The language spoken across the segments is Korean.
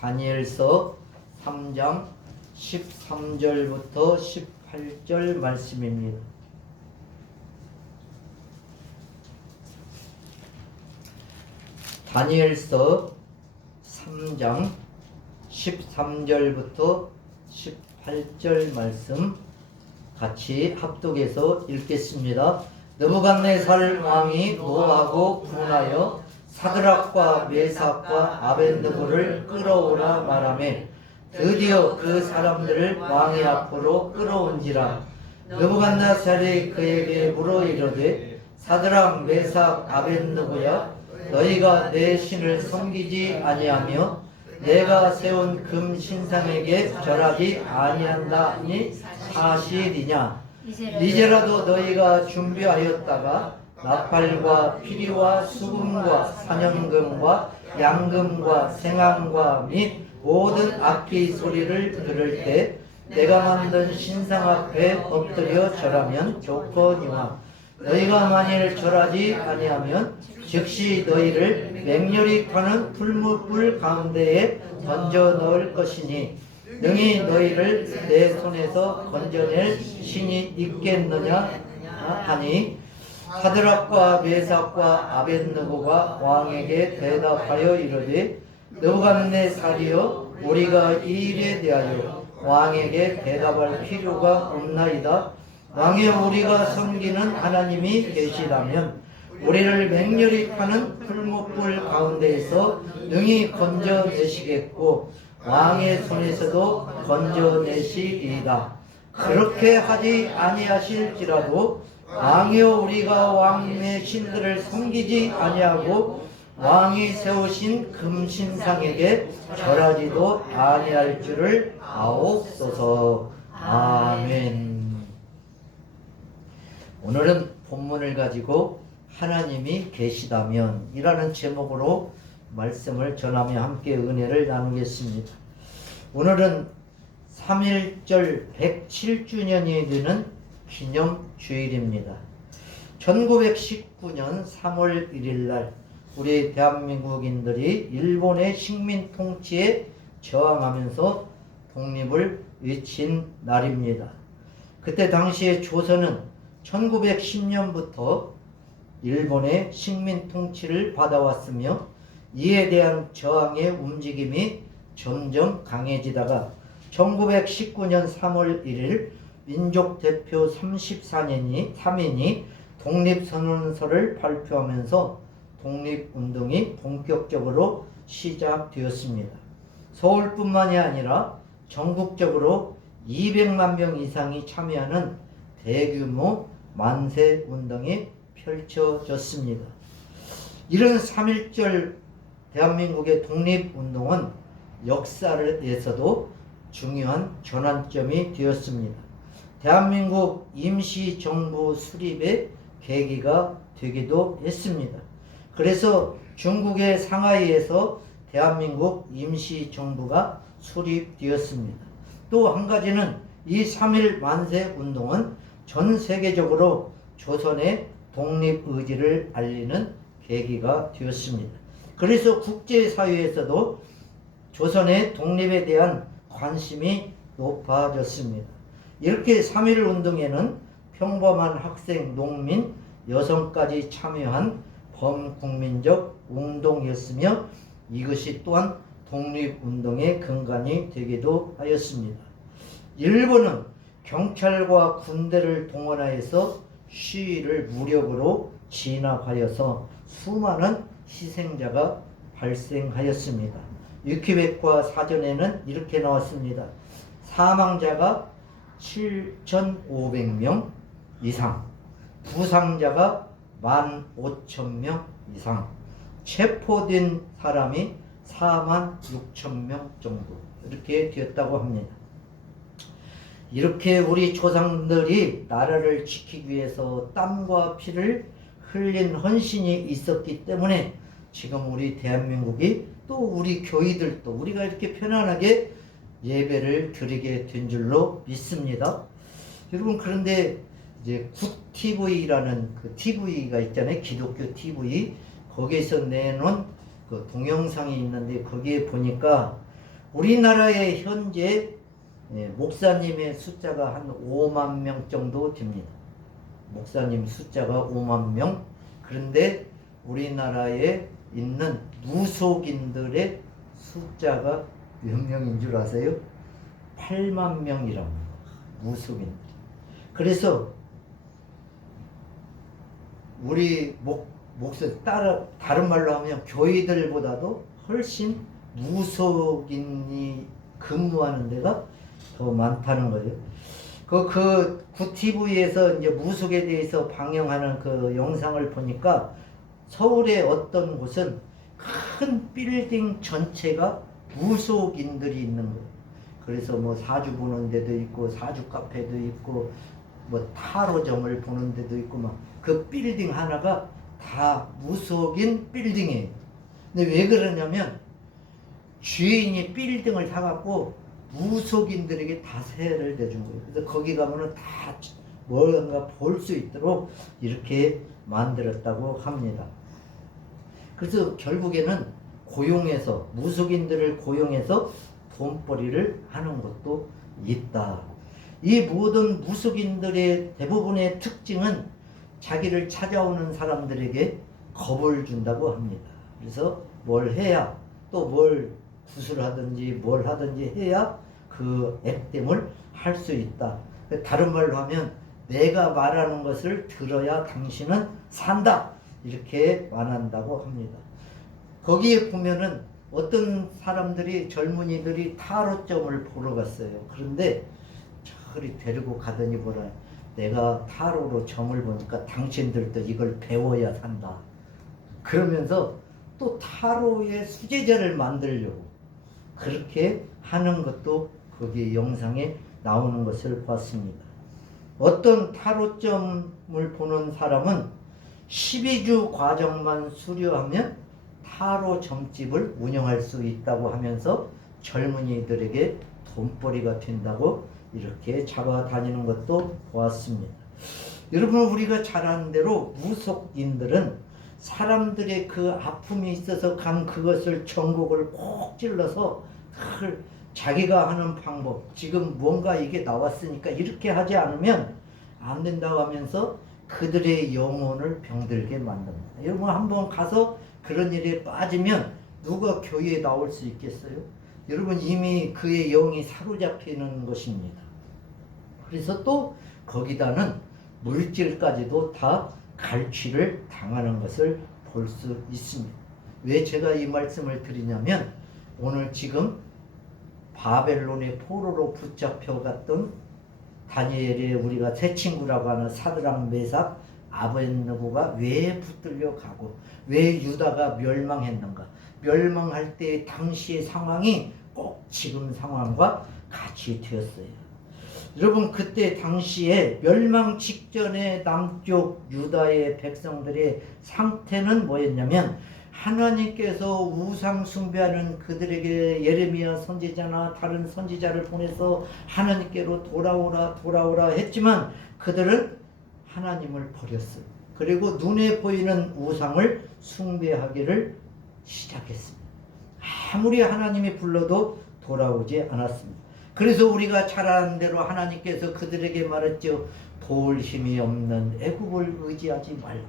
다니엘서 3장 13절부터 18절 말씀입니다. 다니엘서 3장 13절부터 18절 말씀 같이 합독해서 읽겠습니다. 느부갓네살 왕이 노하고 분하여 사드락과 메삭과 아벳느고를 끌어오라 말하매 드디어 그 사람들을 왕의 앞으로 끌어온지라. 느부갓네살이 그에게 물어 이르되 사드락 메삭 아벳느고야, 너희가 내 신을 섬기지 아니하며 내가 세운 금 신상에게 절하지 아니한다니 사실이냐? 이제라도 너희가 준비하였다가 나팔과 피리와 수금과 사냥금과 양금과 생황과 및 모든 악기 소리를 들을 때 내가 만든 신상 앞에 엎드려 절하면 좋거니와, 너희가 만일 절하지 아니하면 즉시 너희를 맹렬히 타는 풀무불 가운데에 던져 넣을 것이니 능히 너희를 내 손에서 건져낼 신이 있겠느냐 하니, 사드락과 메삭과 아벳느고가 왕에게 대답하여 이르되 느부갓네살이여, 우리가 이 일에 대하여 왕에게 대답할 필요가 없나이다. 왕이여, 우리가 섬기는 하나님이 계시다면 우리를 맹렬히 타는 풀무불 가운데에서 능히 건져내시겠고 왕의 손에서도 건져내시리이다. 그렇게 하지 아니하실지라도 왕이여, 우리가 왕의 신들을 섬기지 아니하고 왕이 세우신 금신상에게 절하지도 아니할 줄을 아옵소서. 아멘. 오늘은 본문을 가지고 하나님이 계시다면 이라는 제목으로 말씀을 전하며 함께 은혜를 나누겠습니다. 오늘은 3.1절 107주년이 되는 기념주일입니다. 1919년 3월 1일 날 우리 대한민국인들이 일본의 식민 통치에 저항하면서 독립을 외친 날입니다. 그때 당시에 조선은 1910년부터 일본의 식민 통치를 받아왔으며 이에 대한 저항의 움직임이 점점 강해지다가 1919년 3월 1일 민족대표 34인이 독립선언서를 발표하면서 독립운동이 본격적으로 시작되었습니다. 서울뿐만이 아니라 전국적으로 200만 명 이상이 참여하는 대규모 만세운동이 펼쳐졌습니다. 이런 3.1절 대한민국의 독립운동은 역사에서도 중요한 전환점이 되었습니다. 대한민국 임시정부 수립의 계기가 되기도 했습니다. 그래서 중국의 상하이에서 대한민국 임시정부가 수립되었습니다. 또 한 가지는 이 3.1 만세운동은 전 세계적으로 조선의 독립의지를 알리는 계기가 되었습니다. 그래서 국제사회에서도 조선의 독립에 대한 관심이 높아졌습니다. 이렇게 3.1 운동에는 평범한 학생, 농민, 여성까지 참여한 범국민적 운동이었으며 이것이 또한 독립운동의 근간이 되기도 하였습니다. 일본은 경찰과 군대를 동원하여서 시위를 무력으로 진압하여서 수많은 희생자가 발생하였습니다. 위키백과 사전에는 이렇게 나왔습니다. 사망자가 7,500명 이상, 부상자가 15,000명 이상, 체포된 사람이 46,000명 정도 이렇게 되었다고 합니다. 이렇게 우리 조상들이 나라를 지키기 위해서 땀과 피를 흘린 헌신이 있었기 때문에 지금 우리 대한민국이 또 우리 교회들도 우리가 이렇게 편안하게 예배를 드리게 된 줄로 믿습니다. 여러분, 그런데 이제 국TV라는 그 TV가 있잖아요. 기독교 TV. 거기에서 내놓은 그 동영상이 있는데 거기에 보니까 우리나라의 현재 목사님의 숫자가 한 5만 명 정도 됩니다. 목사님 숫자가 5만 명. 그런데 우리나라에 있는 무속인들의 숫자가 몇 명인 줄 아세요? 8만 명이랍니다. 무속인들이. 그래서 우리 목사 다른 말로 하면 교회들보다도 훨씬 무속인이 근무하는 데가 더 많다는 거예요. 그 구티브이에서 이제 무속에 대해서 방영하는 그 영상을 보니까 서울의 어떤 곳은 큰 빌딩 전체가 무속인들이 있는 거예요. 그래서 뭐 사주 보는 데도 있고 사주 카페도 있고 뭐 타로점을 보는 데도 있고 막 그 빌딩 하나가 다 무속인 빌딩이에요. 근데 왜 그러냐면 주인이 빌딩을 사갖고 무속인들에게 다 세를 내준 거예요. 그래서 거기 가면은 다 뭔가 볼 수 있도록 이렇게 만들었다고 합니다. 그래서 결국에는 고용해서 무속인들을 고용해서 돈벌이를 하는 것도 있다. 이 모든 무속인들의 대부분의 특징은 자기를 찾아오는 사람들에게 겁을 준다고 합니다. 그래서 뭘 해야 또 뭘 구슬하든지 뭘 하든지 해야 그 액땜을 할 수 있다. 다른 말로 하면 내가 말하는 것을 들어야 당신은 산다. 이렇게 말한다고 합니다. 거기에 보면은 어떤 사람들이 젊은이들이 타로점을 보러 갔어요. 그런데 저리 데리고 가더니 뭐라 내가 타로로 점을 보니까 당신들도 이걸 배워야 산다. 그러면서 또 타로의 수제자를 만들려고 그렇게 하는 것도 거기 영상에 나오는 것을 봤습니다. 어떤 타로점을 보는 사람은 12주 과정만 수료하면 타로 점집을 운영할 수 있다고 하면서 젊은이들에게 돈벌이가 된다고 이렇게 잡아다니는 것도 보았습니다. 여러분 우리가 잘 아는 대로 무속인들은 사람들의 그 아픔이 있어서 간 그것을 전곡을 콕 찔러서 그걸 자기가 하는 방법 지금 뭔가 이게 나왔으니까 이렇게 하지 않으면 안 된다고 하면서 그들의 영혼을 병들게 만듭니다. 여러분 한번 가서 그런 일에 빠지면 누가 교회에 나올 수 있겠어요? 여러분 이미 그의 영이 사로잡히는 것입니다. 그래서 또 거기다는 물질까지도 다 갈취를 당하는 것을 볼 수 있습니다. 왜 제가 이 말씀을 드리냐면 오늘 지금 바벨론의 포로로 붙잡혀갔던 다니엘의 우리가 새 친구라고 하는 사드락 메삭 아벳느고가 왜 붙들려 가고 왜 유다가 멸망했는가? 멸망할 때 당시의 상황이 꼭 지금 상황과 같이 되었어요. 여러분 그때 당시에 멸망 직전에 남쪽 유다의 백성들의 상태는 뭐였냐면 하나님께서 우상 숭배하는 그들에게 예레미야 선지자나 다른 선지자를 보내서 하나님께로 돌아오라 했지만 그들은 하나님을 버렸어요. 그리고 눈에 보이는 우상을 숭배하기를 시작했습니다. 아무리 하나님이 불러도 돌아오지 않았습니다. 그래서 우리가 잘 아는 대로 하나님께서 그들에게 말했죠. 도울 힘이 없는 애굽을 의지하지 말고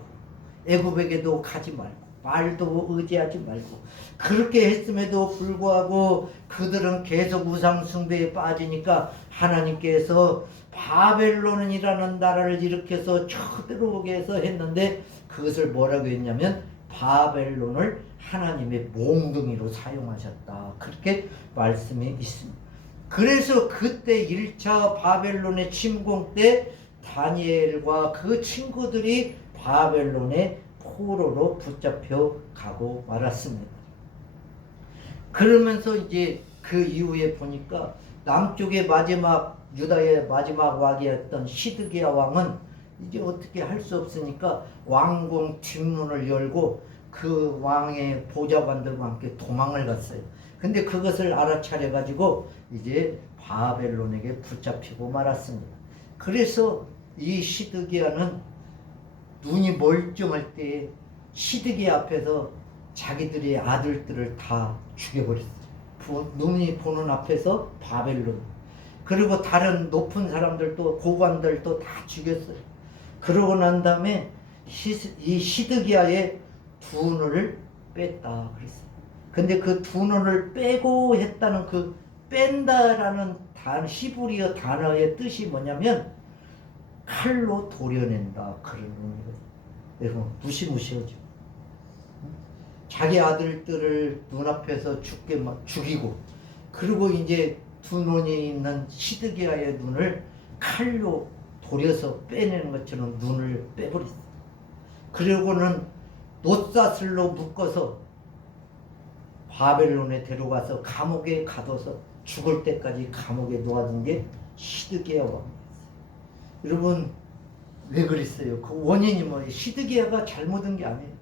애굽에게도 가지 말고 말도 의지하지 말고 그렇게 했음에도 불구하고 그들은 계속 우상 숭배에 빠지니까 하나님께서 바벨론이라는 나라를 일으켜서 쳐들어오게 해서 했는데 그것을 뭐라고 했냐면 바벨론을 하나님의 몽둥이로 사용하셨다. 그렇게 말씀이 있습니다. 그래서 그때 1차 바벨론의 침공 때 다니엘과 그 친구들이 바벨론의 포로로 붙잡혀 가고 말았습니다. 그러면서 이제 그 이후에 보니까 남쪽의 마지막 유다의 마지막 왕이었던 시드기야 왕은 이제 어떻게 할 수 없으니까 왕궁 뒷문을 열고 그 왕의 보좌관들과 함께 도망을 갔어요. 근데 그것을 알아차려 가지고 이제 바벨론에게 붙잡히고 말았습니다. 그래서 이 시드기야는 눈이 멀쩡할 때 시드기야 앞에서 자기들의 아들들을 다 죽여버렸어요. 눈이 보는 앞에서 바벨론. 그리고 다른 높은 사람들도 고관들도 다 죽였어요. 그러고 난 다음에 이 시드기야의 두 눈을 뺐다 그랬어요. 근데 그 두 눈을 빼고 했다는 그 뺀다라는 히브리어 단어의 뜻이 뭐냐면 칼로 도려낸다 그런 의미거든요. 여러분 무시무시하죠. 자기 아들들을 눈앞에서 죽이고 그리고 이제 두 눈이 있는 시드기야의 눈을 칼로 도려서 빼내는 것처럼 눈을 빼버렸어요. 그리고는 놋사슬로 묶어서 바벨론에 데려가서 감옥에 가둬서 죽을 때까지 감옥에 놓아둔 게 시드기야 왕이었어요. 여러분 왜 그랬어요? 그 원인이 뭐예요? 시드기야가 잘못한 게 아니에요.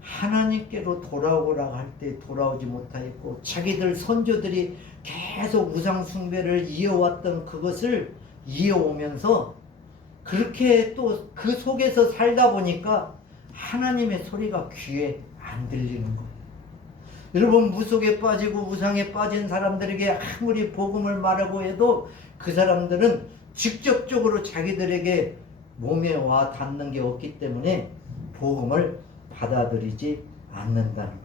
하나님께로 돌아오라고 할 때 돌아오지 못하였고 자기들 선조들이 계속 우상 숭배를 이어왔던 그것을 이어오면서 그렇게 또 그 속에서 살다 보니까 하나님의 소리가 귀에 안 들리는 거예요. 여러분 무속에 빠지고 우상에 빠진 사람들에게 아무리 복음을 말하고 해도 그 사람들은 직접적으로 자기들에게 몸에 와 닿는 게 없기 때문에 복음을 받아들이지 않는다는 겁니다.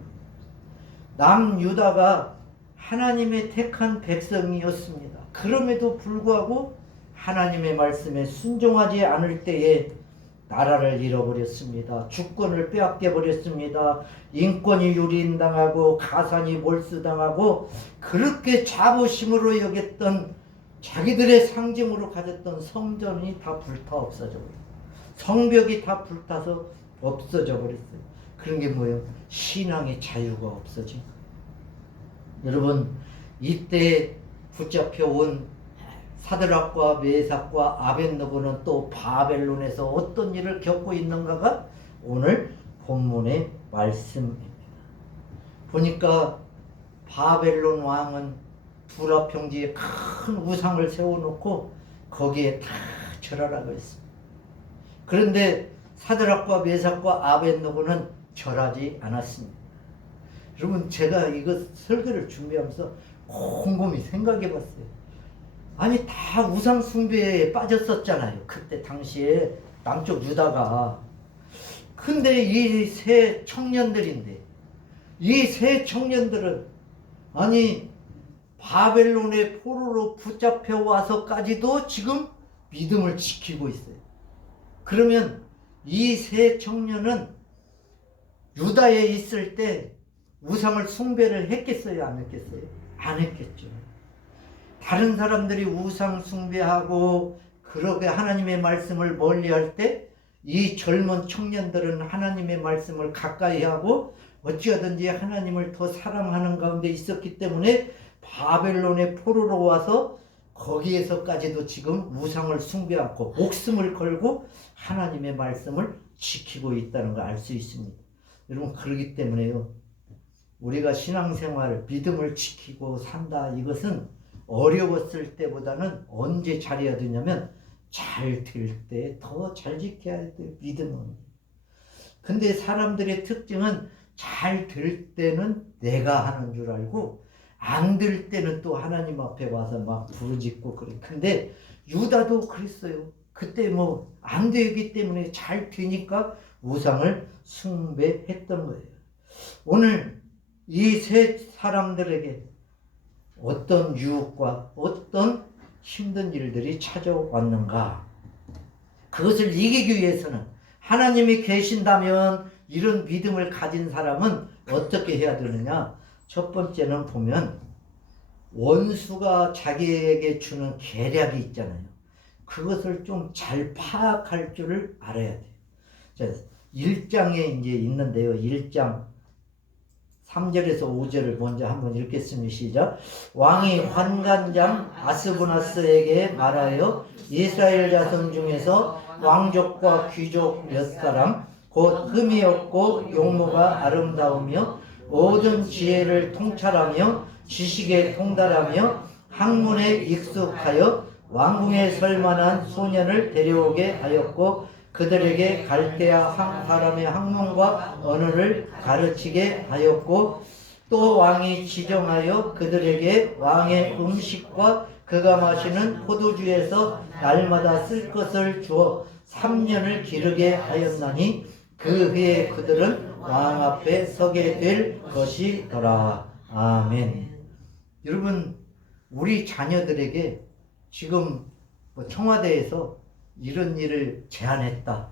남유다가 하나님의 택한 백성이었습니다. 그럼에도 불구하고 하나님의 말씀에 순종하지 않을 때에 나라를 잃어버렸습니다. 주권을 빼앗겨 버렸습니다. 인권이 유린당하고 가산이 몰수당하고 그렇게 자부심으로 여겼던 자기들의 상징으로 가졌던 성전이 다 불타 없어져 버렸어요. 성벽이 다 불타서 없어져 버렸어요. 그런 게 뭐예요? 신앙의 자유가 없어진 거예요. 여러분 이때 붙잡혀 온 사드락과 메삭과 아벳느고는 또 바벨론에서 어떤 일을 겪고 있는가가 오늘 본문의 말씀입니다. 보니까 바벨론 왕은 두라 평지에 큰 우상을 세워놓고 거기에 다 절하라고 했습니다. 그런데 사드락과 메삭과 아벳느고는 절하지 않았습니다. 여러분 제가 이거 설교를 준비하면서 곰곰이 생각해 봤어요. 아니 다 우상 숭배에 빠졌었잖아요. 그때 당시에 남쪽 유다가. 근데 이 세 청년들인데 이 세 청년들은 아니 바벨론의 포로로 붙잡혀 와서까지도 지금 믿음을 지키고 있어요. 그러면 이 세 청년은 유다에 있을 때 우상을 숭배를 했겠어요? 안 했겠어요? 안 했겠죠. 다른 사람들이 우상 숭배하고 그렇게 하나님의 말씀을 멀리할 때 이 젊은 청년들은 하나님의 말씀을 가까이 하고 어찌하든지 하나님을 더 사랑하는 가운데 있었기 때문에 바벨론의 포로로 와서 거기에서까지도 지금 우상을 숭배하고 목숨을 걸고 하나님의 말씀을 지키고 있다는 걸 알 수 있습니다. 여러분 그러기 때문에요. 우리가 신앙생활 믿음을 지키고 산다 이것은 어려웠을 때보다는 언제 잘해야 되냐면 잘 될 때 더 잘 지켜야 돼. 믿음은. 근데 사람들의 특징은 잘 될 때는 내가 하는 줄 알고 안 될 때는 또 하나님 앞에 와서 막 부르짖고 그래. 근데 유다도 그랬어요. 그때 뭐 안 되기 때문에 잘 되니까 우상을 숭배했던 거예요. 오늘 이 세 사람들에게 어떤 유혹과 어떤 힘든 일들이 찾아왔는가? 그것을 이기기 위해서는 하나님이 계신다면 이런 믿음을 가진 사람은 어떻게 해야 되느냐? 첫 번째는 보면 원수가 자기에게 주는 계략이 있잖아요. 그것을 좀 잘 파악할 줄을 알아야 돼요. 자, 1장에 이제 있는데요. 1장 3절에서 5절을 먼저 한번 읽겠습니다. 시작. 왕이 환관장 아스부나스에게 말하여 이스라엘 자손 중에서 왕족과 귀족 몇 사람 곧 흠이 없고 용모가 아름다우며 모든 지혜를 통찰하며 지식에 통달하며 학문에 익숙하여 왕궁에 설 만한 소년을 데려오게 하였고 그들에게 갈대아 한 사람의 학문과 언어를 가르치게 하였고 또 왕이 지정하여 그들에게 왕의 음식과 그가 마시는 포도주에서 날마다 쓸 것을 주어 3년을 기르게 하였나니 그 후에 그들은 왕 앞에 서게 될 것이더라. 아멘. 여러분, 우리 자녀들에게 지금 청와대에서 이런 일을 제안했다.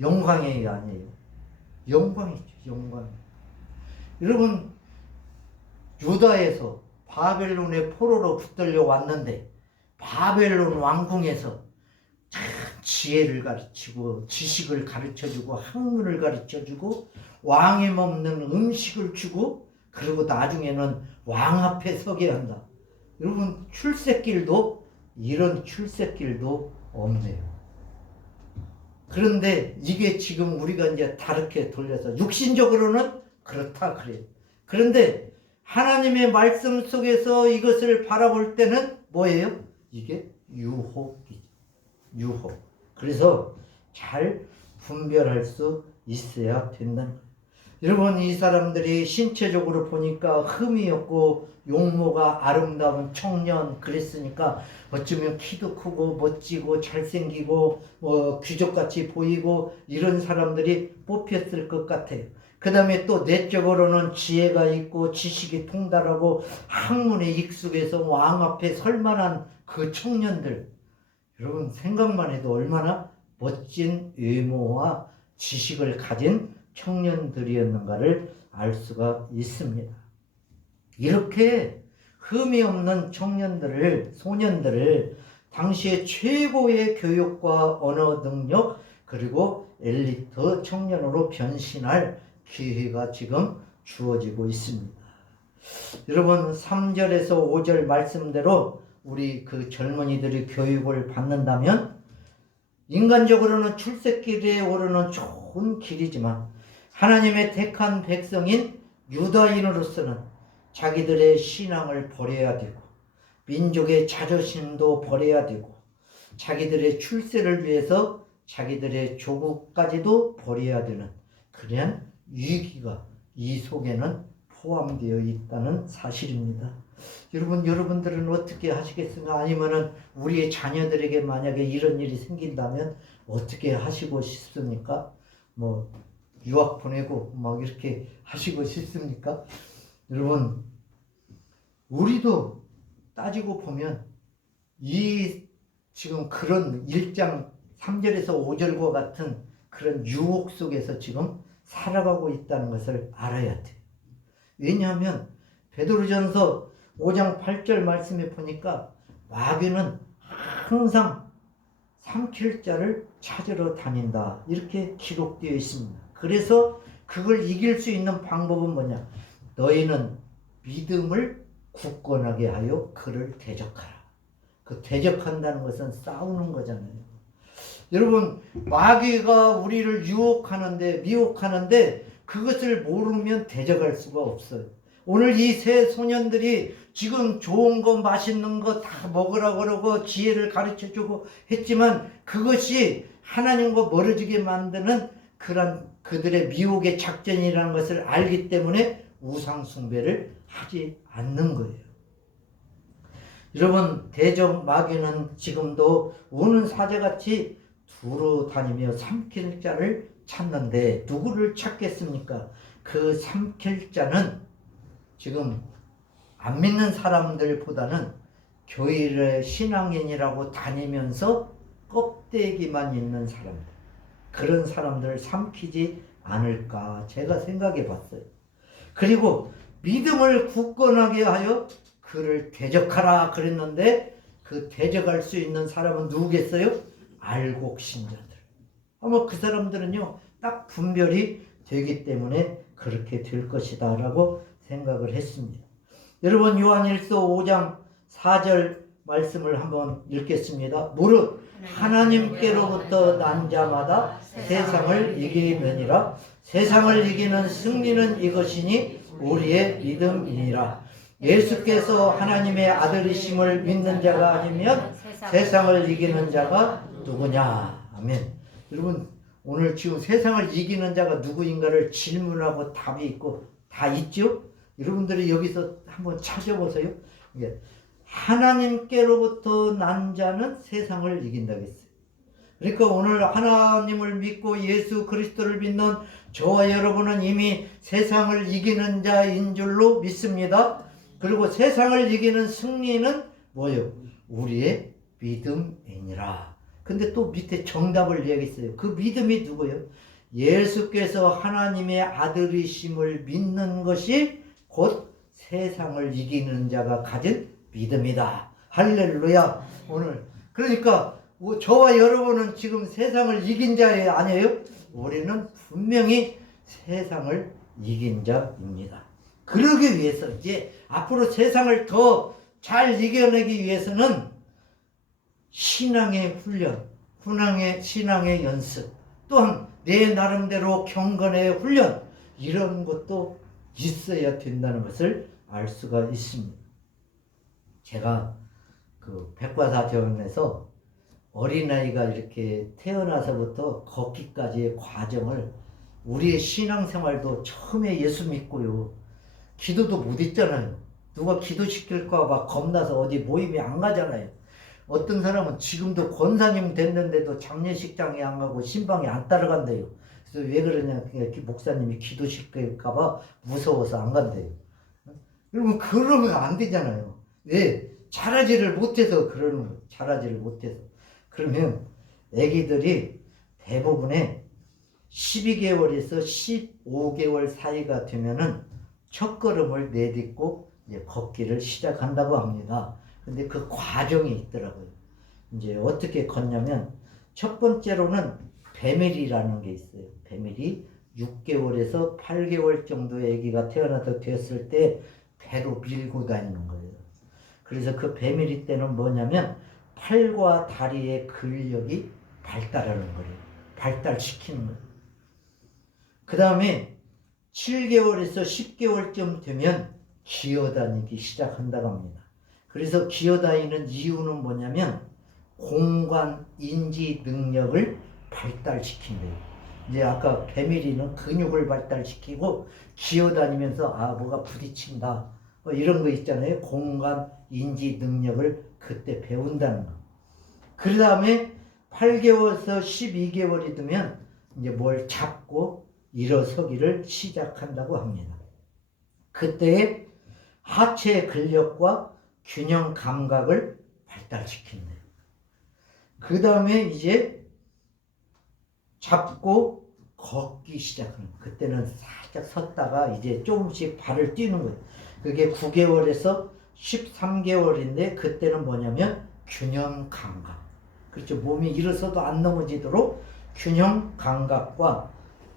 영광이 아니에요. 영광이죠. 영광. 여러분, 유다에서 바벨론의 포로로 붙들려 왔는데 바벨론 왕궁에서 참 지혜를 가르치고 지식을 가르쳐주고 학문을 가르쳐주고 왕에 먹는 음식을 주고 그리고 나중에는 왕 앞에 서게 한다. 여러분, 출세길도 이런 출세길도 없네요. 그런데 이게 지금 우리가 이제 다르게 돌려서 육신적으로는 그렇다 그래요. 그런데 하나님의 말씀 속에서 이것을 바라볼 때는 뭐예요? 이게 유혹이죠. 유혹. 그래서 잘 분별할 수 있어야 된다는 거예요. 여러분, 이 사람들이 신체적으로 보니까 흠이 없고 용모가 아름다운 청년 그랬으니까 어쩌면 키도 크고 멋지고 잘생기고 귀족같이 보이고 이런 사람들이 뽑혔을 것 같아요. 그 다음에 또 내적으로는 지혜가 있고 지식이 통달하고 학문에 익숙해서 왕 앞에 설만한 그 청년들, 여러분 생각만 해도 얼마나 멋진 외모와 지식을 가진 청년들이었는가를 알 수가 있습니다. 이렇게 흠이 없는 청년들을, 소년들을 당시의 최고의 교육과 언어 능력 그리고 엘리트 청년으로 변신할 기회가 지금 주어지고 있습니다. 여러분, 3절에서 5절 말씀대로 우리 그 젊은이들이 교육을 받는다면 인간적으로는 출세길에 오르는 좋은 길이지만 하나님의 택한 백성인 유다인으로서는 자기들의 신앙을 버려야 되고 민족의 자존심도 버려야 되고 자기들의 출세를 위해서 자기들의 조국까지도 버려야 되는 그런 위기가 이 속에는 포함되어 있다는 사실입니다. 여러분, 여러분들은 어떻게 하시겠습니까? 아니면은 우리의 자녀들에게 만약에 이런 일이 생긴다면 어떻게 하시고 싶습니까? 유학 보내고 막 이렇게 하시고 싶습니까? 여러분, 우리도 따지고 보면 이 지금 그런 1장 3절에서 5절과 같은 그런 유혹 속에서 지금 살아가고 있다는 것을 알아야 돼요. 왜냐하면 베드로전서 5장 8절 말씀에 보니까 마귀는 항상 삼킬 자를 찾으러 다닌다 이렇게 기록되어 있습니다. 그래서 그걸 이길 수 있는 방법은 뭐냐? 너희는 믿음을 굳건하게 하여 그를 대적하라. 그 대적한다는 것은 싸우는 거잖아요. 여러분, 마귀가 우리를 유혹하는데 미혹하는데 그것을 모르면 대적할 수가 없어요. 오늘 이 세 소년들이 지금 좋은 거 맛있는 거 다 먹으라고 그러고 지혜를 가르쳐주고 했지만 그것이 하나님과 멀어지게 만드는 그런 그들의 미혹의 작전이라는 것을 알기 때문에 우상 숭배를 하지 않는 거예요. 여러분, 대적 마귀는 지금도 우는 사자같이 두루 다니며 삼킬 자를 찾는데 누구를 찾겠습니까? 그 삼킬 자는 지금 안 믿는 사람들보다는 교회를 신앙인이라고 다니면서 껍데기만 있는 사람들, 그런 사람들을 삼키지 않을까 제가 생각해 봤어요. 그리고 믿음을 굳건하게 하여 그를 대적하라 그랬는데 그 대적할 수 있는 사람은 누구겠어요? 알곡신자들. 아마 그 사람들은요 딱 분별이 되기 때문에 그렇게 될 것이다 라고 생각을 했습니다. 여러분, 요한일서 5장 4절 말씀을 한번 읽겠습니다. 무릇 하나님께로부터 난 자마다 세상을 이기느니라. 세상을 이기는 승리는 이것이니 우리의 믿음이니라. 예수께서 하나님의 아들이심을 믿는 자가 아니면 세상을 이기는 자가 누구냐? 아멘. 여러분 오늘 지금 세상을 이기는 자가 누구인가를 질문하고 답이 있고 다 있죠? 여러분들이 여기서 한번 찾아보세요. 하나님께로부터 난 자는 세상을 이긴다고 했어요. 그러니까 오늘 하나님을 믿고 예수 그리스도를 믿는 저와 여러분은 이미 세상을 이기는 자인 줄로 믿습니다. 그리고 세상을 이기는 승리는 뭐예요? 우리의 믿음이니라. 근데 또 밑에 정답을 얘기했어요. 그 믿음이 누구예요? 예수께서 하나님의 아들이심을 믿는 것이 곧 세상을 이기는 자가 가진 믿음이다. 할렐루야. 오늘 그러니까 저와 여러분은 지금 세상을 이긴 자 아니에요? 우리는 분명히 세상을 이긴 자입니다. 그러기 위해서 이제 앞으로 세상을 더 잘 이겨내기 위해서는 신앙의 훈련, 신앙의 연습, 또한 내 나름대로 경건의 훈련, 이런 것도 있어야 된다는 것을 알 수가 있습니다. 제가 그 백과사전에서 어린아이가 이렇게 태어나서부터 걷기까지의 과정을, 우리의 신앙생활도 처음에 예수 믿고요, 기도도 못 했잖아요. 누가 기도시킬까 봐 겁나서 어디 모임에 안 가잖아요. 어떤 사람은 지금도 권사님 됐는데도 장례식장에 안 가고 신방에 안 따라간대요. 그래서 왜 그러냐, 목사님이 기도시킬까 봐 무서워서 안 간대요. 여러분 그러면 안 되잖아요. 왜? 잘하지를 못해서 그러는 거예요. 잘하지를 못해서. 그러면 아기들이 대부분의 12개월에서 15개월 사이가 되면은 첫걸음을 내딛고 이제 걷기를 시작한다고 합니다. 근데 그 과정이 있더라고요. 이제 어떻게 걷냐면 첫 번째로는 배밀이라는 게 있어요. 배밀이 6개월에서 8개월 정도의 아기가 태어나서 되었을 때 배로 밀고 다니는 거예요. 그래서 그 배밀이 때는 뭐냐면 팔과 다리의 근력이 발달하는 거예요. 발달시키는 거예요. 그 다음에 7개월에서 10개월쯤 되면 기어다니기 시작한다고 합니다. 그래서 기어다니는 이유는 뭐냐면 공간 인지 능력을 발달시킨대요. 이제 아까 배밀이는 근육을 발달시키고 기어다니면서 뭐가 부딪힌다 이런 거 있잖아요. 공간 인지 능력을 그때 배운다는 거. 그 다음에 8개월에서 12개월이 되면 이제 뭘 잡고 일어서기를 시작한다고 합니다. 그때 하체 근력과 균형 감각을 발달시킨대요. 그 다음에 이제 잡고 걷기 시작하는 거예요. 그때는 살짝 섰다가 이제 조금씩 발을 띄는 거예요. 그게 9개월에서 13개월인데 그때는 뭐냐면 균형 감각. 그렇죠. 몸이 일어서도 안 넘어지도록 균형 감각과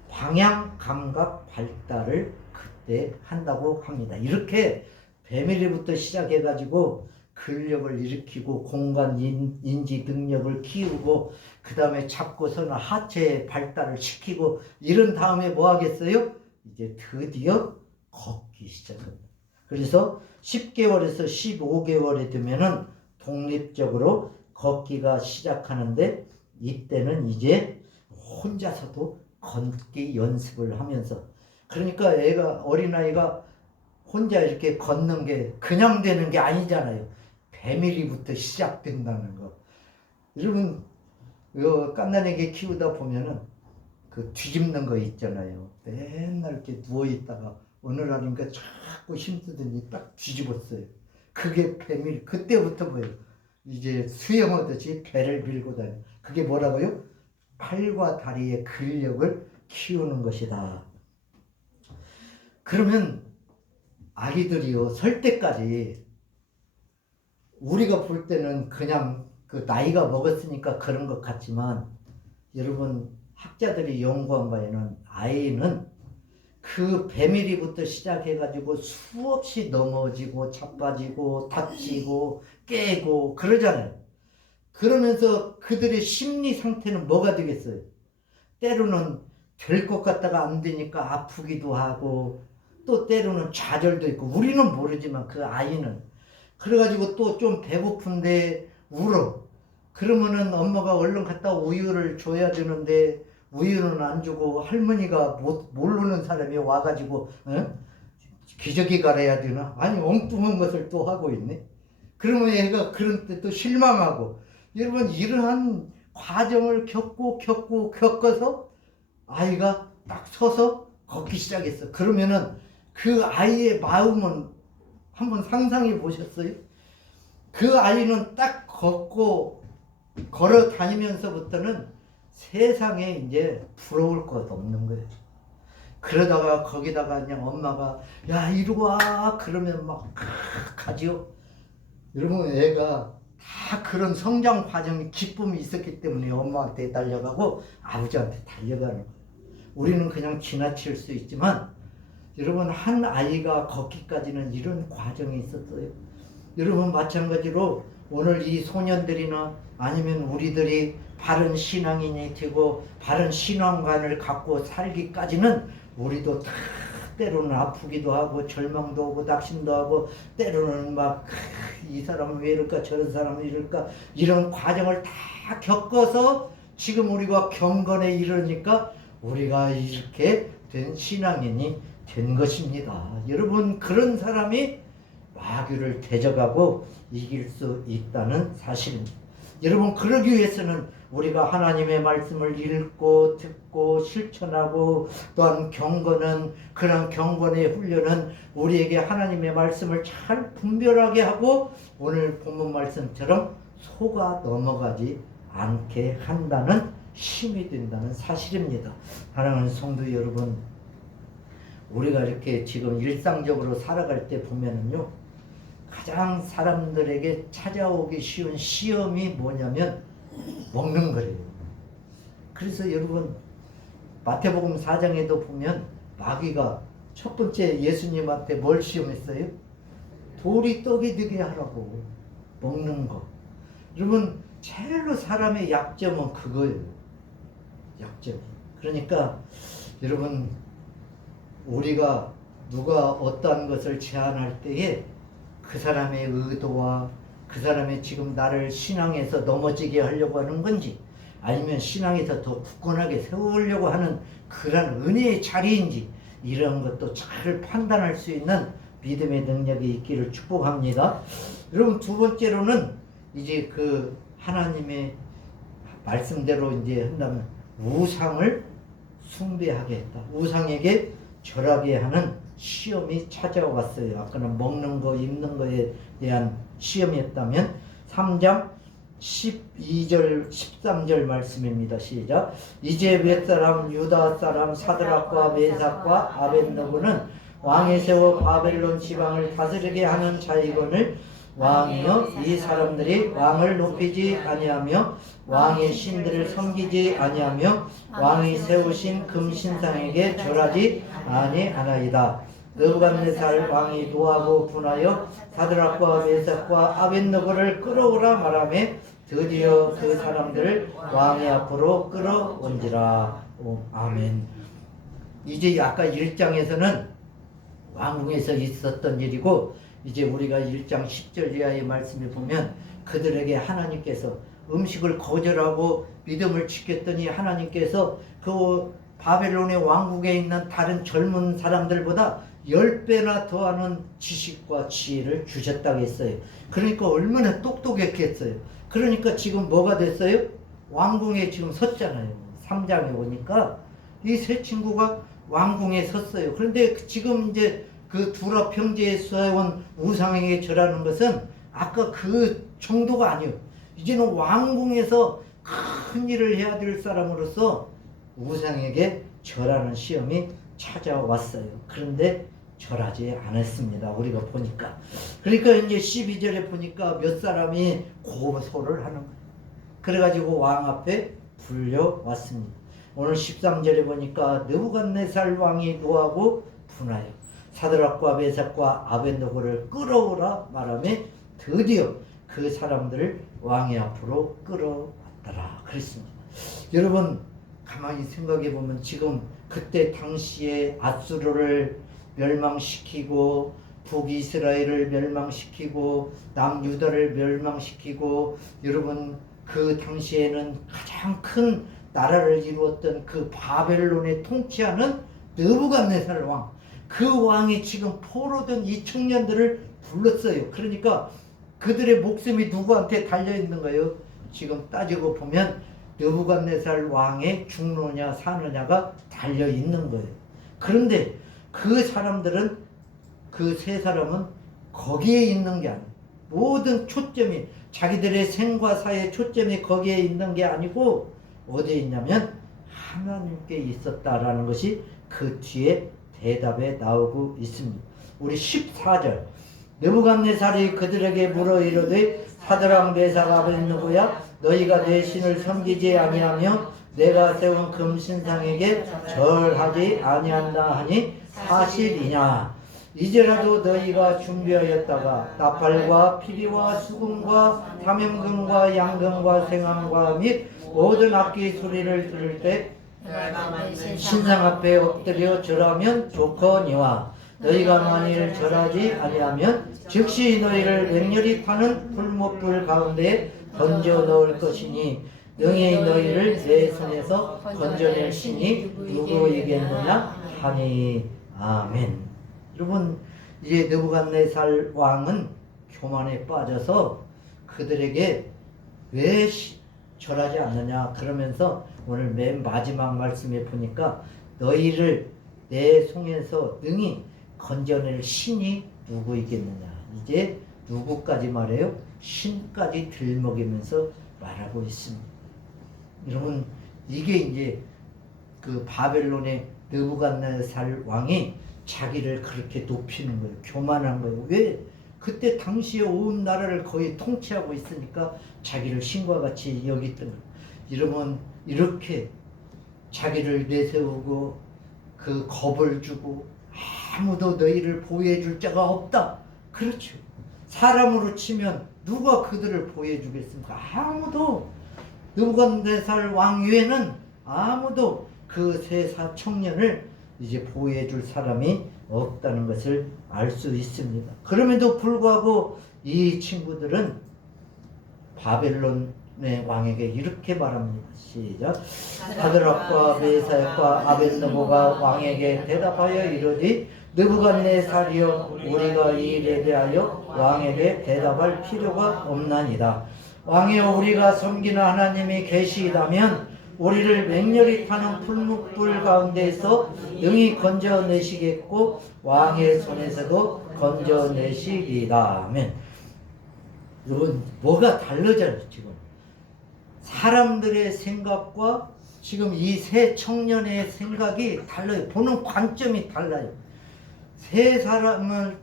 방향 감각 발달을 그때 한다고 합니다. 이렇게 배밀이부터 시작해가지고 근력을 일으키고 공간 인지 능력을 키우고 그 다음에 잡고서는 하체의 발달을 시키고 이런 다음에 뭐 하겠어요? 이제 드디어 걷기 시작합니다. 그래서 10개월에서 15개월이 되면은 독립적으로 걷기가 시작하는데 이때는 이제 혼자서도 걷기 연습을 하면서, 그러니까 어린아이가 혼자 이렇게 걷는 게 그냥 되는 게 아니잖아요. 배밀이부터 시작된다는 거. 여러분 깐난애기 키우다 보면은 그 뒤집는 거 있잖아요. 맨날 이렇게 누워있다가 어느 날인가 자꾸 힘쓰더니 딱 뒤집었어요. 그게 배밀. 그때부터 뭐예요? 이제 수영하듯이 배를 밀고 다녀. 그게 뭐라고요? 팔과 다리의 근력을 키우는 것이다. 그러면 아기들이요 설 때까지 우리가 볼 때는 그냥 그 나이가 먹었으니까 그런 것 같지만, 여러분 학자들이 연구한 바에는 아이는 그 배밀이부터 시작해가지고 수없이 넘어지고 자빠지고 다치고 깨고 그러잖아요. 그러면서 그들의 심리 상태는 뭐가 되겠어요? 때로는 될 것 같다가 안 되니까 아프기도 하고, 또 때로는 좌절도 있고, 우리는 모르지만 그 아이는 그래가지고 또 좀 배고픈데 울어. 그러면은 엄마가 얼른 갖다 우유를 줘야 되는데 우유는 안 주고 할머니가 모르는 사람이 와가지고 기저귀 갈아야 되나? 아니 엉뚱한 것을 또 하고 있네. 그러면 얘가 그런 때 또 실망하고 여러분 이러한 과정을 겪어서 아이가 딱 서서 걷기 시작했어. 그러면은 그 아이의 마음은 한번 상상해 보셨어요? 그 아이는 딱 걷고 걸어 다니면서부터는 세상에 이제 부러울 것 없는 거예요. 그러다가 거기다가 그냥 엄마가 야 이리 와 그러면 막 가지요. 여러분 애가 다 그런 성장 과정이 기쁨이 있었기 때문에 엄마한테 달려가고 아버지한테 달려가는 거예요. 우리는 그냥 지나칠 수 있지만 여러분 한 아이가 걷기까지는 이런 과정이 있었어요. 여러분 마찬가지로 오늘 이 소년들이나 아니면 우리들이 바른 신앙인이 되고 바른 신앙관을 갖고 살기까지는 우리도 다 때로는 아프기도 하고 절망도 오고 낙심도 하고 때로는 막 이 사람은 왜 이럴까 저런 사람은 이럴까 이런 과정을 다 겪어서 지금 우리가 경건에 이르니까 우리가 이렇게 된 신앙인이 된 것입니다. 여러분 그런 사람이 마귀를 대적하고 이길 수 있다는 사실입니다. 여러분 그러기 위해서는 우리가 하나님의 말씀을 읽고 듣고 실천하고 또한 경건은 그런 경건의 훈련은 우리에게 하나님의 말씀을 잘 분별하게 하고 오늘 본문 말씀처럼 속아 넘어가지 않게 한다는 힘이 된다는 사실입니다. 사랑하는 성도 여러분, 우리가 이렇게 지금 일상적으로 살아갈 때 보면은요, 가장 사람들에게 찾아오기 쉬운 시험이 뭐냐면 먹는 거예요. 그래서 여러분 마태복음 4장에도 보면 마귀가 첫 번째 예수님한테 뭘 시험했어요? 돌이 떡이 되게 하라고. 먹는 거. 여러분 제일로 사람의 약점은 그거예요. 약점. 그러니까 여러분 우리가 누가 어떠한 것을 제안할 때에 그 사람의 의도와 그 사람이 지금 나를 신앙에서 넘어지게 하려고 하는 건지 아니면 신앙에서 더 굳건하게 세우려고 하는 그런 은혜의 자리인지 이런 것도 잘 판단할 수 있는 믿음의 능력이 있기를 축복합니다. 여러분 두 번째로는 이제 그 하나님의 말씀대로 이제 한다면 우상을 숭배하게 했다. 우상에게 절하게 하는 시험이 찾아왔어요. 아까는 먹는 거, 입는 거에 대한 시험이었다면 3장 12절, 13절 말씀입니다. 시작. 이제 벳사람, 유다 사람 사드락과 메삭과 아벳느고는 왕이 세워 바벨론 지방을 다스리게 하는 자이거늘 왕이여 이 사람들이 왕을 높이지 아니하며 왕의 신들을 섬기지 아니하며 왕이 세우신 금신상에게 절하지 아니하나이다. 느부갓네살 왕이 노하고 분하여 사드락과 메삭과 아벳느고를 끌어오라 말하며 드디어 그 사람들을 왕의 앞으로 끌어온지라. 아멘. 이제 아까 1장에서는 왕궁에서 있었던 일이고 이제 우리가 1장 10절 이하의 말씀을 보면 그들에게 하나님께서 음식을 거절하고 믿음을 지켰더니 하나님께서 그 바벨론의 왕국에 있는 다른 젊은 사람들보다 10배나 더하는 지식과 지혜를 주셨다고 했어요. 그러니까 얼마나 똑똑했겠어요. 그러니까 지금 뭐가 됐어요? 왕궁에 지금 섰잖아요. 3장에 오니까 이 세 친구가 왕궁에 섰어요. 그런데 지금 이제 그 두라 평지에 세운 우상에게 절하는 것은 아까 그 정도가 아니에요. 이제는 왕궁에서 큰 일을 해야 될 사람으로서 우상에게 절하는 시험이 찾아왔어요. 그런데 절하지 않았습니다. 우리가 보니까. 그러니까 이제 12절에 보니까 몇 사람이 고소를 하는 거예요. 그래가지고 왕 앞에 불려왔습니다. 오늘 13절에 보니까 느부갓네살 왕이 노하고 분하여 사드락과 메삭과 아벳느고를 끌어오라 말하며 드디어 그 사람들을 왕의 앞으로 끌어왔더라 그랬습니다. 여러분 가만히 생각해 보면 지금 그때 당시에 아수르를 멸망시키고 북이스라엘을 멸망시키고 남유다를 멸망시키고 여러분 그 당시에는 가장 큰 나라를 이루었던 그 바벨론에 통치하는 느부갓네살 왕, 그 왕이 지금 포로된 이 청년들을 불렀어요. 그러니까 그들의 목숨이 누구한테 달려 있는 거예요? 지금 따지고 보면 느부갓네살 왕의 죽느냐 사느냐가 달려 있는 거예요. 그런데 그 사람들은, 그 세 사람은 거기에 있는 게 아니에요. 모든 초점이, 자기들의 생과 사의 초점이 거기에 있는 게 아니고 어디에 있냐면 하나님께 있었다라는 것이 그 뒤에 대답에 나오고 있습니다. 우리 14절, 느부갓네살이 그들에게 물어 이르되 사드락 메삭 아벳느고야, 너희가 내 신을 섬기지 아니하며 내가 세운 금신상에게 절하지 아니한다 하니 사실이냐? 이제라도 너희가 준비하였다가 나팔과 피리와 수금과 삼형금과 양금과 생황과 및 모든 악기 소리를 들을 때 신상 앞에 엎드려 절하면 좋거니와, 너희가 만일 절하지 아니하면 즉시 너희를 맹렬히 타는 풀목불 가운데 던져 넣을 것이니 능히 너희를 내 손에서 건져낼 신이 누구이겠느냐 하니. 아멘. 여러분, 이제 느부갓네살 왕은 교만에 빠져서 그들에게 왜 절하지 않느냐 그러면서 오늘 맨 마지막 말씀에 보니까 너희를 내 손에서 능히 건져낼 신이 누구이겠느냐. 이제 누구까지 말해요? 신까지 들먹이면서 말하고 있습니다. 여러분, 이게 이제 그 바벨론의 느부갓네살 왕이 자기를 그렇게 높이는 거예요. 교만한 거예요. 왜? 그때 당시에 온 나라를 거의 통치하고 있으니까 자기를 신과 같이 여겼던 거예요. 여러분, 이렇게 자기를 내세우고 그 겁을 주고 아무도 너희를 보호해 줄 자가 없다. 그렇죠. 사람으로 치면 누가 그들을 보호해 주겠습니까? 아무도. 느부갓네살 왕 외에는 아무도 그 세 청년을 이제 보호해 줄 사람이 없다는 것을 알 수 있습니다. 그럼에도 불구하고 이 친구들은 바벨론의 왕에게 이렇게 말합니다. 시작. 사드락과 메삭과 아벳느고가 왕에게 대답하여 이르되 느부갓네살이여, 우리가 이 일에 대하여 왕에게 대답할 필요가 없나이다. 왕이여, 우리가 섬기는 하나님이 계시다면 우리를 맹렬히 타는 풀목불 가운데에서 능히 건져내시겠고 왕의 손에서도 건져내시리다. 아멘. 여러분, 뭐가 달라져요? 지금 사람들의 생각과 지금 이 세 청년의 생각이 달라요. 보는 관점이 달라요. 세 사람을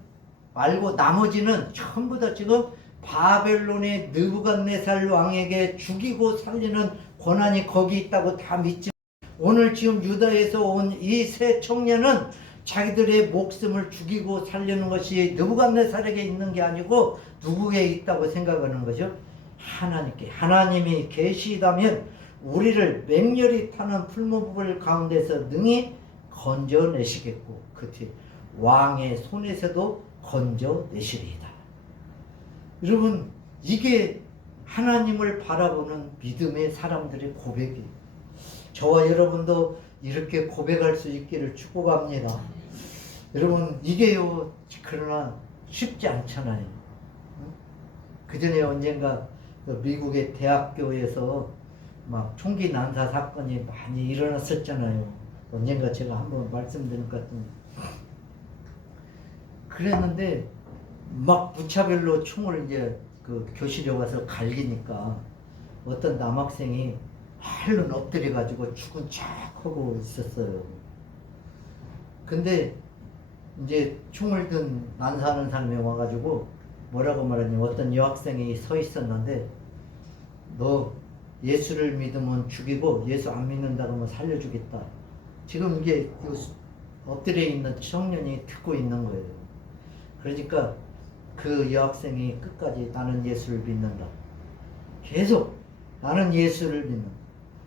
말고 나머지는 전부 다 지금 바벨론의 느부갓네살 왕에게 죽이고 살리는 권한이 거기 있다고 다 믿지. 오늘 지금 유다에서 온 이 세 청년은 자기들의 목숨을 죽이고 살리는 것이 느부갓네살에게 있는 게 아니고 누구에 있다고 생각하는 거죠? 하나님께. 하나님이 계시다면 우리를 맹렬히 타는 풀무불 가운데서 능히 건져내시겠고 그 뒤에 왕의 손에서도 건져내시리이다. 여러분, 이게 하나님을 바라보는 믿음의 사람들의 고백이에요. 저와 여러분도 이렇게 고백할 수 있기를 축복합니다. 여러분, 이게요, 그러나 쉽지 않잖아요. 그 전에 언젠가 미국의 대학교에서 막 총기 난사 사건이 많이 일어났었잖아요. 언젠가 제가 한번 말씀드린 것 같은데. 그랬는데 막 무차별로 총을 이제 그 교실에 와서 갈기니까 어떤 남학생이 할른 엎드려 가지고 죽은 척 하고 있었어요. 근데 이제 총을 든 난사하는 사람이 와가지고 뭐라고 말하냐면, 어떤 여학생이 서 있었는데 너 예수를 믿으면 죽이고 예수 안 믿는다 그러면 살려주겠다. 지금 이게 엎드려 있는 청년이 듣고 있는 거예요. 그러니까 그 여학생이 끝까지 나는 예수를 믿는다. 계속 나는 예수를 믿는다.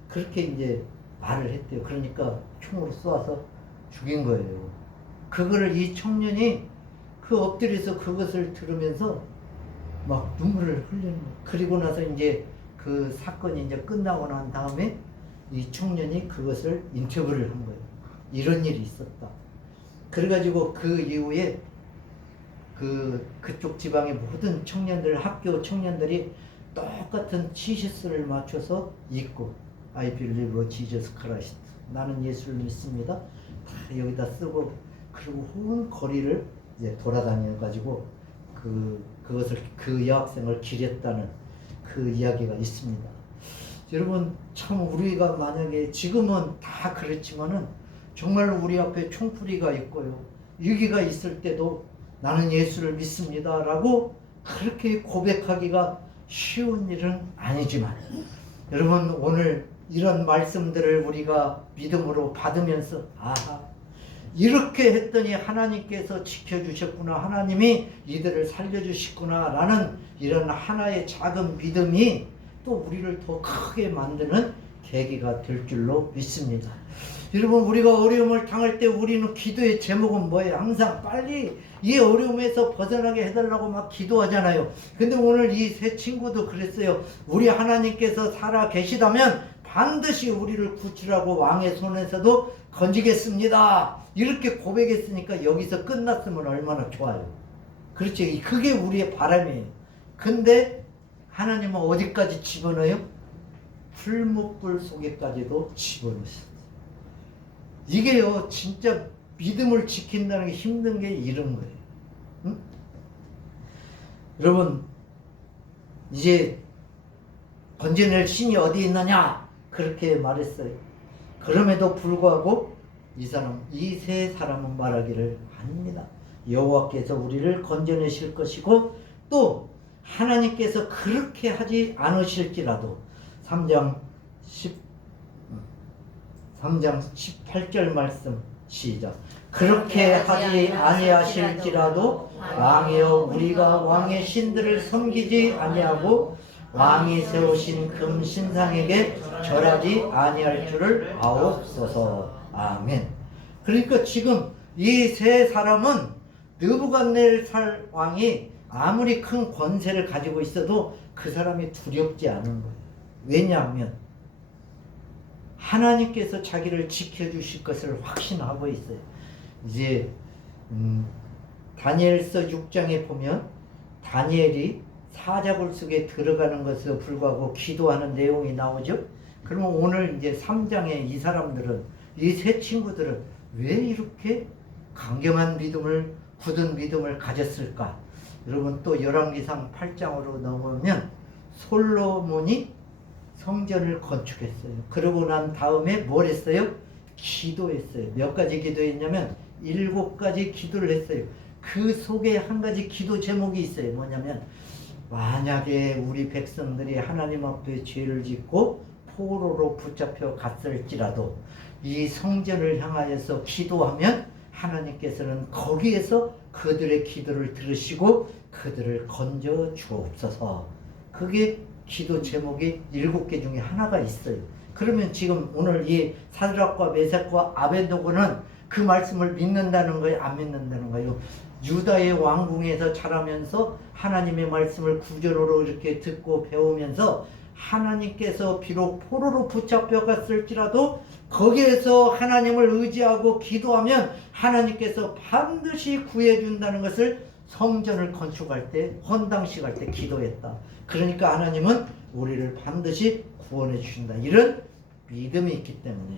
그렇게 이제 말을 했대요. 그러니까 총으로 쏘아서 죽인 거예요. 그거를 이 청년이 그 엎드려서 그것을 들으면서 막 눈물을 흘리는 거예요. 그리고 나서 이제 그 사건이 이제 끝나고 난 다음에 이 청년이 그것을 인터뷰를 한 거예요. 이런 일이 있었다. 그래가지고 그 이후에 그쪽 지방의 모든 청년들, 학교 청년들이 똑같은 티셔츠를 맞춰서 입고 I believe Jesus Christ. 나는 예수를 믿습니다. 다 여기다 쓰고 그리고 온 거리를 이제 돌아다녀가지고 그것을 그 여학생을 기렸다는 그 이야기가 있습니다. 여러분 참 우리가 만약에 지금은 다 그렇지만은 정말 우리 앞에 총풀이가 있고요. 위기가 있을 때도 나는 예수를 믿습니다 라고 그렇게 고백하기가 쉬운 일은 아니지만 여러분 오늘 이런 말씀들을 우리가 믿음으로 받으면서 아하 이렇게 했더니 하나님께서 지켜주셨구나, 하나님이 이들을 살려주셨구나 라는 이런 하나의 작은 믿음이 또 우리를 더 크게 만드는 계기가 될 줄로 믿습니다. 여러분 우리가 어려움을 당할 때 우리는 기도의 제목은 뭐예요? 항상 빨리 이 어려움에서 벗어나게 해달라고 막 기도하잖아요. 근데 오늘 이 세 친구도 그랬어요. 우리 하나님께서 살아 계시다면 반드시 우리를 구출하고 왕의 손에서도 건지겠습니다. 이렇게 고백했으니까 여기서 끝났으면 얼마나 좋아요. 그렇죠. 그게 우리의 바람이에요. 근데 하나님은 어디까지 집어넣어요? 풀무불 속에까지도 집어넣으셨어요. 이게요 진짜 믿음을 지킨다는 게 힘든 게 이런 거예요. 응? 여러분 이제 건져낼 신이 어디 있느냐 그렇게 말했어요. 그럼에도 불구하고 이 세 사람은 말하기를 아닙니다. 여호와께서 우리를 건져내실 것이고 또 하나님께서 그렇게 하지 않으실지라도 3장 18절 말씀 시작. 그렇게 하지 아니하실지라도 왕이여 우리가 왕의 신들을 섬기지 아니하고 왕이 세우신 금 신상에게 절하지 아니할 줄을 아옵소서. 아멘. 그러니까 지금 이 세 사람은 느부갓네살 왕이 아무리 큰 권세를 가지고 있어도 그 사람이 두렵지 않은 거예요. 왜냐하면 하나님께서 자기를 지켜주실 것을 확신하고 있어요. 이제 다니엘서 6장에 보면 다니엘이 사자굴 속에 들어가는 것에 불구하고 기도하는 내용이 나오죠. 그러면 오늘 이제 3장에 이 사람들은 이 세 친구들은 왜 이렇게 강경한 믿음을 굳은 믿음을 가졌을까? 여러분 또 열왕기상 8장으로 넘어오면 솔로몬이 성전을 건축했어요. 그러고 난 다음에 뭘 했어요? 기도했어요. 몇 가지 기도했냐면 7가지 기도를 했어요. 그 속에 한 가지 기도 제목이 있어요. 뭐냐면 만약에 우리 백성들이 하나님 앞에 죄를 짓고 포로로 붙잡혀 갔을지라도 이 성전을 향하여서 기도하면 하나님께서는 거기에서 그들의 기도를 들으시고 그들을 건져 주옵소서. 그게 기도 제목이 7개 중에 하나가 있어요. 그러면 지금 오늘 이 사드락과 메삭과 아벳노고는 그 말씀을 믿는다는 거예요? 안 믿는다는 거예요? 유다의 왕궁에서 자라면서 하나님의 말씀을 구절로 이렇게 듣고 배우면서 하나님께서 비록 포로로 붙잡혀 갔을지라도 거기에서 하나님을 의지하고 기도하면 하나님께서 반드시 구해준다는 것을 성전을 건축할 때, 헌당식 할 때 기도했다. 그러니까 하나님은 우리를 반드시 구원해 주신다. 이런 믿음이 있기 때문에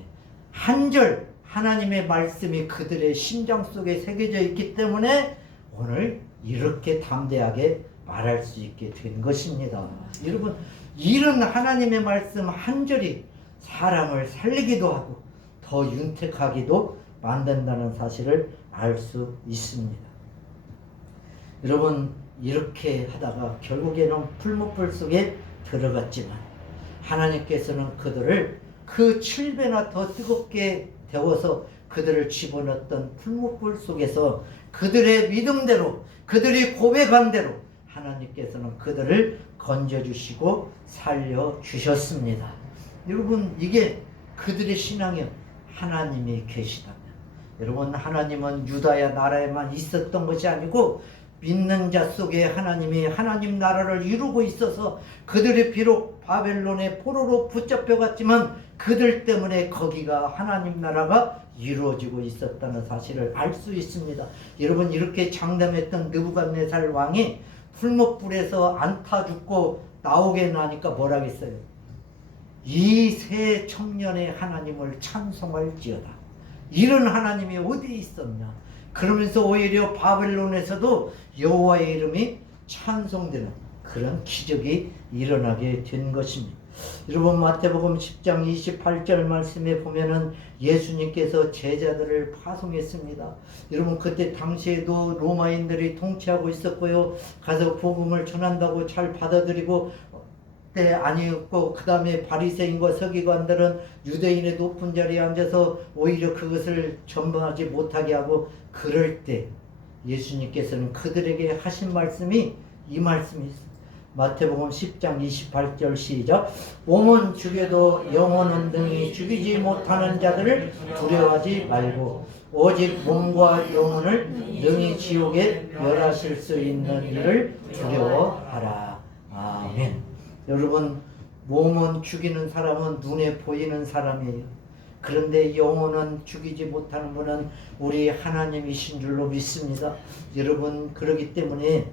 한 절 하나님의 말씀이 그들의 심장 속에 새겨져 있기 때문에 오늘 이렇게 담대하게 말할 수 있게 된 것입니다. 여러분 이런 하나님의 말씀 한 절이 사람을 살리기도 하고 더 윤택하기도 만든다는 사실을 알 수 있습니다. 여러분 이렇게 하다가 결국에는 풀무불 속에 들어갔지만 하나님께서는 그들을 그 7배나 더 뜨겁게 데워서 그들을 집어넣었던 풀무불 속에서 그들의 믿음대로 그들이 고백한 대로 하나님께서는 그들을 건져주시고 살려주셨습니다. 여러분 이게 그들의 신앙이요. 하나님이 계시다면 여러분 하나님은 유다야 나라에만 있었던 것이 아니고 믿는 자 속에 하나님이 하나님 나라를 이루고 있어서 그들이 비록 바벨론의 포로로 붙잡혀갔지만 그들 때문에 거기가 하나님 나라가 이루어지고 있었다는 사실을 알 수 있습니다. 여러분, 이렇게 장담했던 느부갓네살 왕이 풀목불에서 안타 죽고 나오게 나니까 뭐라겠어요? 이 세 청년의 하나님을 찬송할지어다. 이런 하나님이 어디 있었냐? 그러면서 오히려 바벨론에서도 여호와의 이름이 찬송되는 그런 기적이 일어나게 된 것입니다. 여러분, 마태복음 10장 28절 말씀에 보면은 예수님께서 제자들을 파송했습니다. 여러분, 그때 당시에도 로마인들이 통치하고 있었고요. 가서 복음을 전한다고 잘 받아들이고 때 아니었고, 그 다음에 바리새인과 서기관들은 유대인의 높은 자리에 앉아서 오히려 그것을 전방하지 못하게 하고, 그럴 때 예수님께서는 그들에게 하신 말씀이 이 말씀이 있습니다. 마태복음 10장 28절 시작. 몸은 죽여도 영혼은 능히 죽이지 못하는 자들을 두려워하지 말고 오직 몸과 영혼을 능히 지옥에 멸하실 수 있는 이를 두려워하라. 아멘. 여러분, 몸은 죽이는 사람은 눈에 보이는 사람이에요. 그런데 영혼은 죽이지 못하는 분은 우리 하나님이신 줄로 믿습니다. 여러분, 그렇기 때문에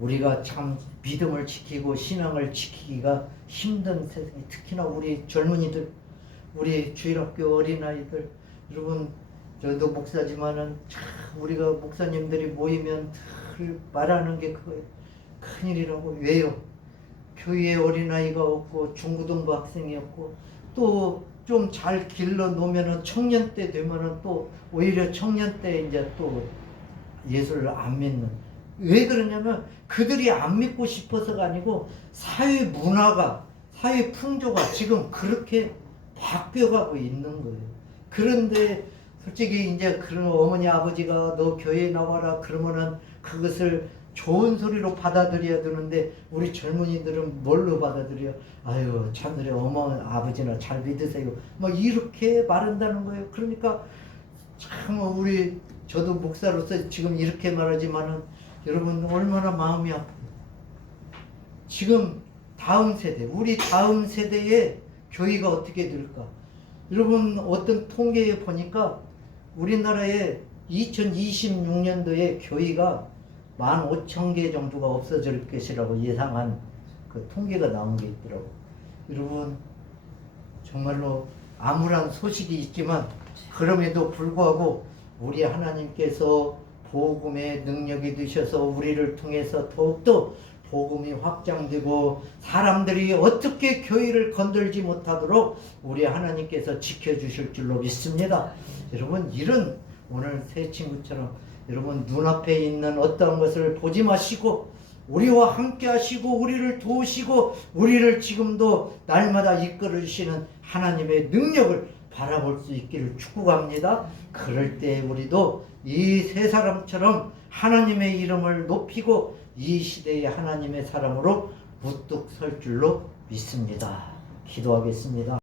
우리가 참 믿음을 지키고 신앙을 지키기가 힘든 세상에, 특히나 우리 젊은이들, 우리 주일학교 어린아이들, 여러분, 저도 목사지만은 참 우리가 목사님들이 모이면 늘 말하는 게 그거예요. 큰일이라고. 왜요? 교회에 어린아이가 없고 중고등부 학생이 없고, 또 좀 잘 길러 놓으면은 청년 때 되면은 또 오히려 청년 때 이제 또 예수를 안 믿는. 왜 그러냐면 그들이 안 믿고 싶어서가 아니고 사회 문화가, 사회 풍조가 지금 그렇게 바뀌어가고 있는 거예요. 그런데 솔직히 이제 그런 어머니 아버지가 너 교회에 나와라 그러면은 그것을 좋은 소리로 받아들여야 되는데 우리 젊은이들은 뭘로 받아들여? 아유, 참으리 어머니 아버지나 잘 믿으세요. 뭐 이렇게 말한다는 거예요. 그러니까 참 우리, 저도 목사로서 지금 이렇게 말하지만은 여러분 얼마나 마음이 아파요. 지금 다음 세대, 우리 다음 세대의 교회가 어떻게 될까? 여러분, 어떤 통계에 보니까 우리나라에 2026년도에 교회가 15,000개 정도가 없어질 것이라고 예상한 그 통계가 나온 게 있더라고. 여러분, 정말로 암울한 소식이 있지만 그럼에도 불구하고 우리 하나님께서 복음의 능력이 되셔서 우리를 통해서 더욱더 복음이 확장되고 사람들이 어떻게 교회를 건들지 못하도록 우리 하나님께서 지켜주실 줄로 믿습니다. 여러분, 이런 오늘 새 친구처럼 여러분 눈앞에 있는 어떤 것을 보지 마시고 우리와 함께 하시고 우리를 도우시고 우리를 지금도 날마다 이끌으시는 하나님의 능력을 바라볼 수 있기를 축복합니다. 그럴 때 우리도 이 세 사람처럼 하나님의 이름을 높이고 이 시대의 하나님의 사람으로 무뚝 설 줄로 믿습니다. 기도하겠습니다.